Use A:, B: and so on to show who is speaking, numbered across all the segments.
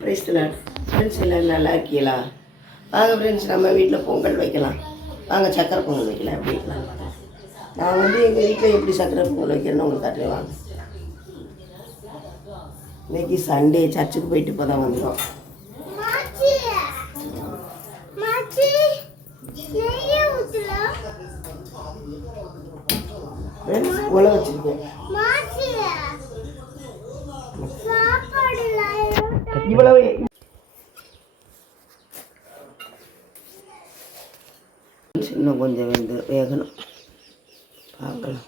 A: பிரைஸ்ல ஃப்ரெண்ட்ஸ் எல்லாம் நல்லா இருக்கீங்களா? வாங்க ஃப்ரெண்ட்ஸ் நம்ம வீட்டில் பொங்கல் வைக்கலாம். வாங்க சக்கரை பொங்கல் வைக்கலாம். எப்படி வைக்கலாம்? நான் வந்து எங்கள் வீட்டில் எப்படி சக்கரை பொங்கல் வைக்கிறேன்னு உங்களுக்கு காட்டுறேன் வாங்க. இன்னைக்கு சண்டே சர்ச்சுக்கு போயிட்டு இப்போ தான் வந்தோம்.
B: மாச்சி மாச்சி நெய்ய ஊத்துல
A: ஃப்ரெண்ட்ஸ் உழ வச்சுருக்கேன். இவ்வளவு இன்னும் கொஞ்சம் வெந்து வேகணும். பார்க்கலாம்.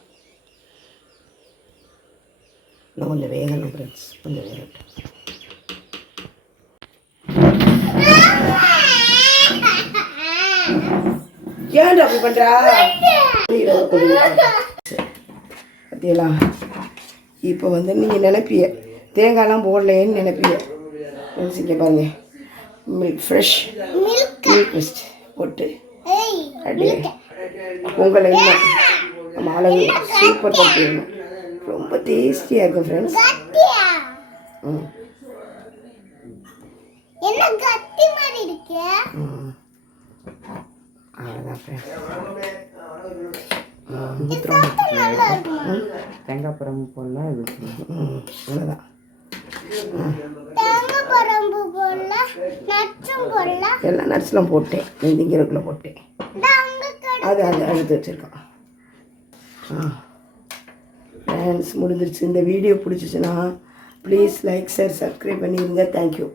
A: இன்னும் கொஞ்சம் வேகணும் ஃப்ரெண்ட்ஸ் கொஞ்சம் வேகட்டும். ஏன்டா அப்படி பண்ணுறா பார்த்தீங்களா இப்போ வந்து நீங்கள் நினைப்பிய தேங்காய்லாம் போடலையேன்னு நினைப்பிய. இங்கே பாருங்க? மில்க் ஃப்ரெஷ்
B: மில்க்
A: மிஸ்ட் போட்டு
B: ஏய்
A: அப்படியே பொங்கல் இன்னும் நம்ம அழகு சூப்பர் பண்ணிடணும் ரொம்ப டேஸ்டியாக இருக்கும் ஃப்ரெண்ட்ஸ் ம்.
B: என்ன கத்தி மாதிரி இருக்கு?
A: அவ்வளோதான் ஃப்ரெண்ட்ஸ்
C: தேங்காய் பழம் போடலாம் இது
A: அவ்வளோதான் எல்லா நட்ஸ்லாம் போட்டேன் நீ திங்கிறதுக்குள்ளே போட்டேன் அது அது எடுத்து வச்சுருக்கோம் ஆ. ஃப்ரெண்ட்ஸ் முடிஞ்சிருச்சு. இந்த வீடியோ பிடிச்சிச்சுன்னா ப்ளீஸ் லைக் ஷேர் சப்ஸ்கிரைப் பண்ணிடுங்க தேங்க்யூ